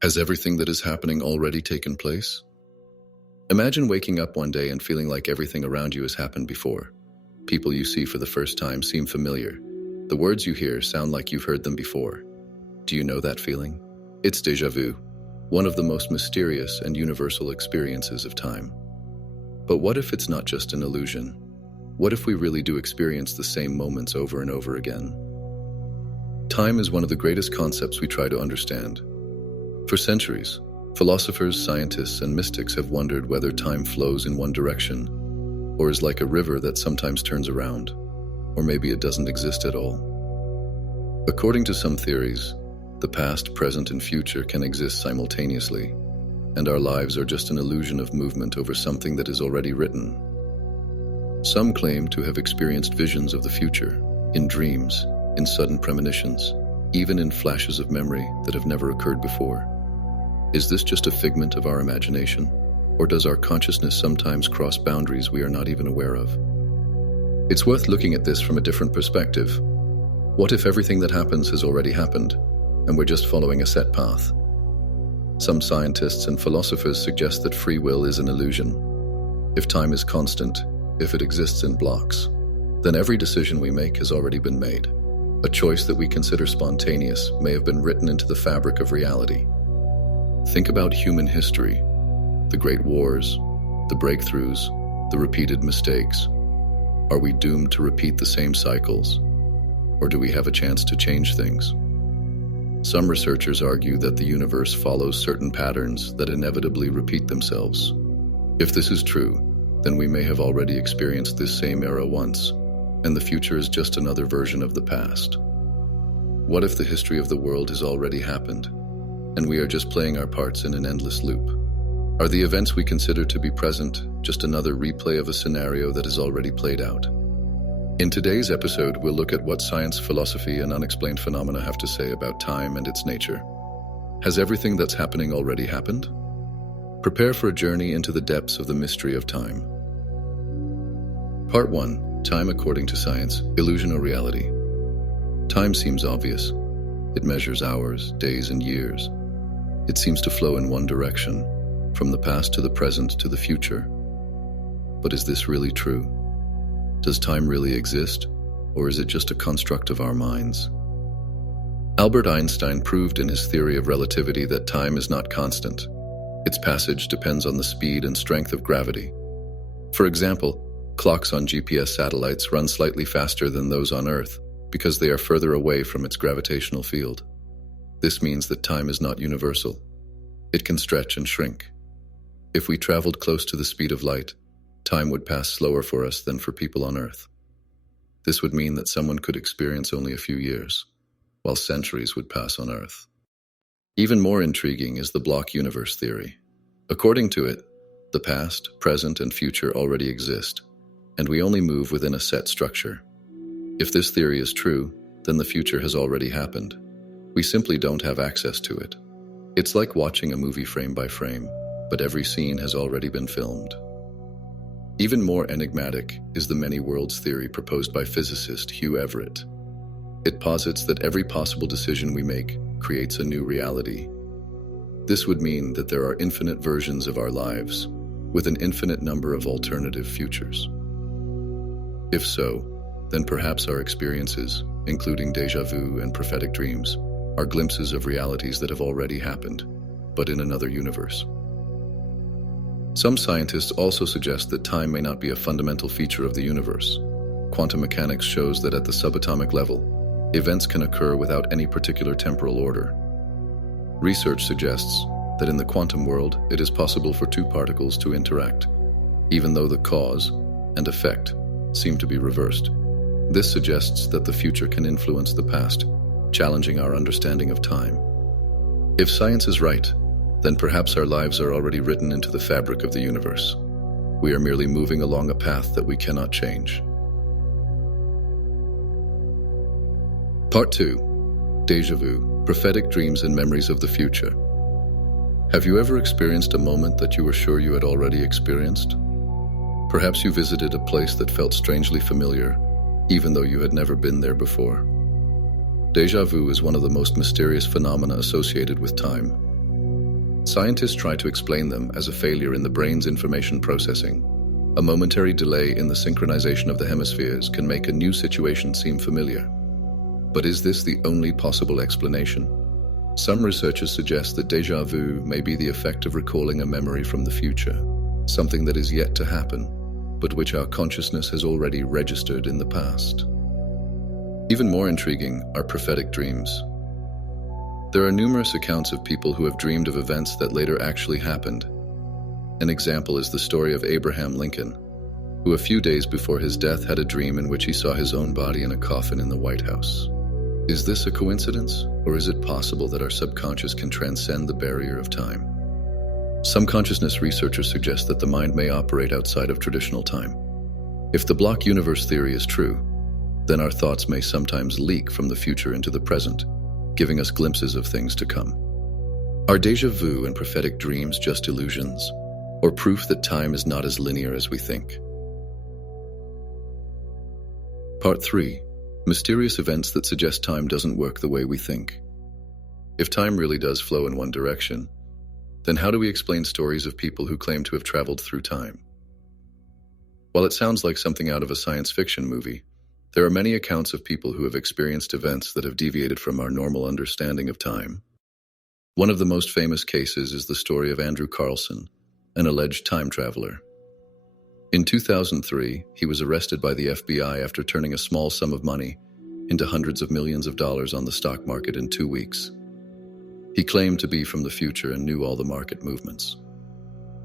Has everything that is happening already taken place? Imagine waking up one day and feeling like everything around you has happened before. People you see for the first time seem familiar. The words you hear sound like you've heard them before. Do you know that feeling? It's déjà vu, one of the most mysterious and universal experiences of time. But what if it's not just an illusion? What if we really do experience the same moments over and over again? Time is one of the greatest concepts we try to understand. For centuries, philosophers, scientists, and mystics have wondered whether time flows in one direction, or is like a river that sometimes turns around, or maybe it doesn't exist at all. According to some theories, the past, present, and future can exist simultaneously, and our lives are just an illusion of movement over something that is already written. Some claim to have experienced visions of the future, in dreams, in sudden premonitions, even in flashes of memory that have never occurred before. Is this just a figment of our imagination, or does our consciousness sometimes cross boundaries we are not even aware of? It's worth looking at this from a different perspective. What if everything that happens has already happened, and we're just following a set path? Some scientists and philosophers suggest that free will is an illusion. If time is constant, if it exists in blocks, then every decision we make has already been made. A choice that we consider spontaneous may have been written into the fabric of reality. Think about human history, the great wars, the breakthroughs, the repeated mistakes. Are we doomed to repeat the same cycles, or do we have a chance to change things? Some researchers argue that the universe follows certain patterns that inevitably repeat themselves. If this is true, then we may have already experienced this same era once, and the future is just another version of the past. What if the history of the world has already happened, and we are just playing our parts in an endless loop? Are the events we consider to be present just another replay of a scenario that has already played out? In today's episode, we'll look at what science, philosophy, and unexplained phenomena have to say about time and its nature. Has everything that's happening already happened? Prepare for a journey into the depths of the mystery of time. Part 1. Time according to science, illusion or reality. Time seems obvious. It measures hours, days, and years. It seems to flow in one direction, from the past to the present to the future. But is this really true? Does time really exist, or is it just a construct of our minds? Albert Einstein proved in his theory of relativity that time is not constant. Its passage depends on the speed and strength of gravity. For example, clocks on GPS satellites run slightly faster than those on Earth because they are further away from its gravitational field. This means that time is not universal. It can stretch and shrink. If we traveled close to the speed of light, time would pass slower for us than for people on Earth. This would mean that someone could experience only a few years, while centuries would pass on Earth. Even more intriguing is the block universe theory. According to it, the past, present, and future already exist, and we only move within a set structure. If this theory is true, then the future has already happened. We simply don't have access to it. It's like watching a movie frame by frame, but every scene has already been filmed. Even more enigmatic is the many worlds theory proposed by physicist Hugh Everett. It posits that every possible decision we make creates a new reality. This would mean that there are infinite versions of our lives, with an infinite number of alternative futures. If so, then perhaps our experiences, including déjà vu and prophetic dreams, are glimpses of realities that have already happened, but in another universe. Some scientists also suggest that time may not be a fundamental feature of the universe. Quantum mechanics shows that at the subatomic level, events can occur without any particular temporal order. Research suggests that in the quantum world, it is possible for two particles to interact, even though the cause and effect seem to be reversed. This suggests that the future can influence the past, challenging our understanding of time. If science is right, then perhaps our lives are already written into the fabric of the universe. We are merely moving along a path that we cannot change. Part 2. Déjà vu, prophetic dreams and memories of the future. Have you ever experienced a moment that you were sure you had already experienced? Perhaps you visited a place that felt strangely familiar, even though you had never been there before. Déjà vu is one of the most mysterious phenomena associated with time. Scientists try to explain them as a failure in the brain's information processing. A momentary delay in the synchronization of the hemispheres can make a new situation seem familiar. But is this the only possible explanation? Some researchers suggest that déjà vu may be the effect of recalling a memory from the future, something that is yet to happen, but which our consciousness has already registered in the past. Even more intriguing are prophetic dreams. There are numerous accounts of people who have dreamed of events that later actually happened. An example is the story of Abraham Lincoln, who a few days before his death had a dream in which he saw his own body in a coffin in the White House. Is this a coincidence, or is it possible that our subconscious can transcend the barrier of time? Some consciousness researchers suggest that the mind may operate outside of traditional time. If the block universe theory is true, then our thoughts may sometimes leak from the future into the present, giving us glimpses of things to come. Are déjà vu and prophetic dreams just illusions, or proof that time is not as linear as we think? Part 3. Mysterious events that suggest time doesn't work the way we think. If time really does flow in one direction, then how do we explain stories of people who claim to have traveled through time? While it sounds like something out of a science fiction movie, there are many accounts of people who have experienced events that have deviated from our normal understanding of time. One of the most famous cases is the story of Andrew Carlson, an alleged time traveler. In 2003, he was arrested by the FBI after turning a small sum of money into hundreds of millions of dollars on the stock market in 2 weeks. He claimed to be from the future and knew all the market movements.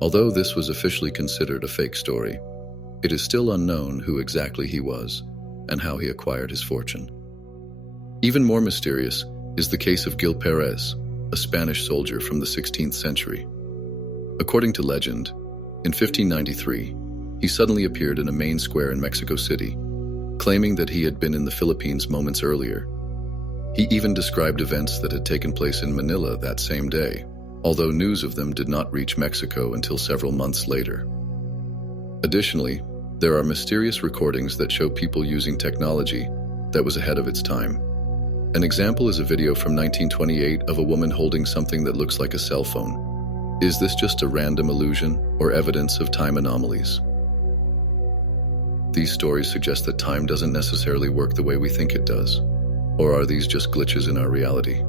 Although this was officially considered a fake story, it is still unknown who exactly he was and how he acquired his fortune. Even more mysterious is the case of Gil Perez, a Spanish soldier from the 16th century. According to legend, in 1593, he suddenly appeared in a main square in Mexico City, claiming that he had been in the Philippines moments earlier. He even described events that had taken place in Manila that same day, although news of them did not reach Mexico until several months later. Additionally, there are mysterious recordings that show people using technology that was ahead of its time. An example is a video from 1928 of a woman holding something that looks like a cell phone. Is this just a random illusion or evidence of time anomalies? These stories suggest that time doesn't necessarily work the way we think it does. Or are these just glitches in our reality?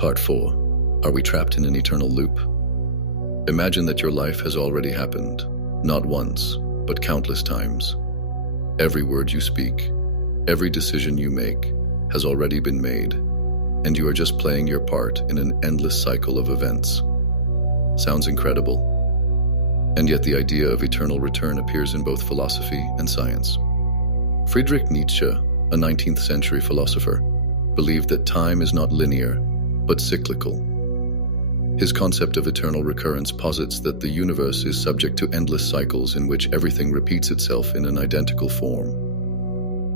Part 4. Are we trapped in an eternal loop? Imagine that your life has already happened, not once, but countless times. Every word you speak, every decision you make has already been made, and you are just playing your part in an endless cycle of events. Sounds incredible. And yet the idea of eternal return appears in both philosophy and science. Friedrich Nietzsche, a 19th century philosopher, believed that time is not linear, but cyclical. His concept of eternal recurrence posits that the universe is subject to endless cycles in which everything repeats itself in an identical form.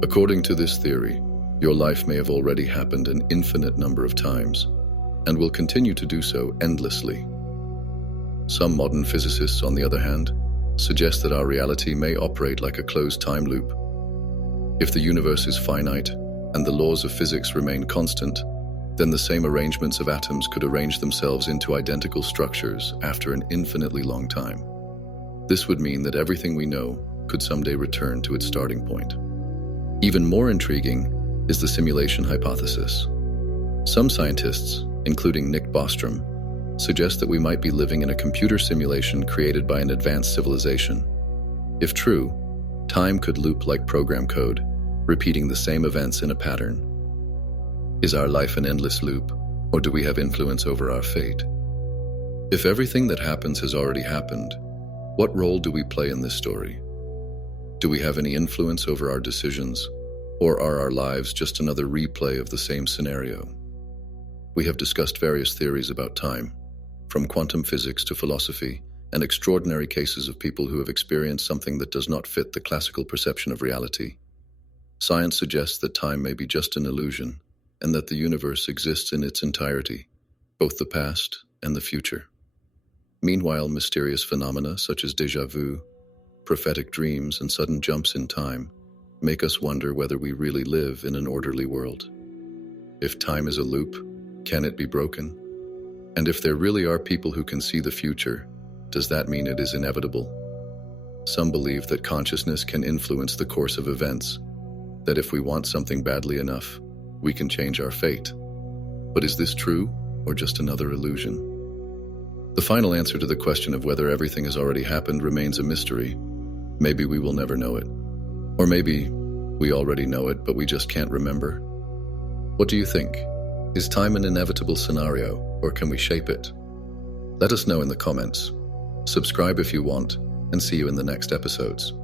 According to this theory, your life may have already happened an infinite number of times, and will continue to do so endlessly. Some modern physicists, on the other hand, suggest that our reality may operate like a closed time loop. If the universe is finite and the laws of physics remain constant, then the same arrangements of atoms could arrange themselves into identical structures after an infinitely long time. This would mean that everything we know could someday return to its starting point. Even more intriguing is the simulation hypothesis. Some scientists, including Nick Bostrom, suggest that we might be living in a computer simulation created by an advanced civilization. If true, time could loop like program code, repeating the same events in a pattern. Is our life an endless loop, or do we have influence over our fate? If everything that happens has already happened, what role do we play in this story? Do we have any influence over our decisions, or are our lives just another replay of the same scenario? We have discussed various theories about time, from quantum physics to philosophy, and extraordinary cases of people who have experienced something that does not fit the classical perception of reality. Science suggests that time may be just an illusion, and that the universe exists in its entirety, both the past and the future. Meanwhile, mysterious phenomena such as déjà vu, prophetic dreams, and sudden jumps in time make us wonder whether we really live in an orderly world. If time is a loop, can it be broken? And if there really are people who can see the future, does that mean it is inevitable? Some believe that consciousness can influence the course of events, that if we want something badly enough, we can change our fate. But is this true, or just another illusion? The final answer to the question of whether everything has already happened remains a mystery. Maybe we will never know it. Or maybe we already know it, but we just can't remember. What do you think? Is time an inevitable scenario, or can we shape it? Let us know in the comments. Subscribe if you want, and see you in the next episodes.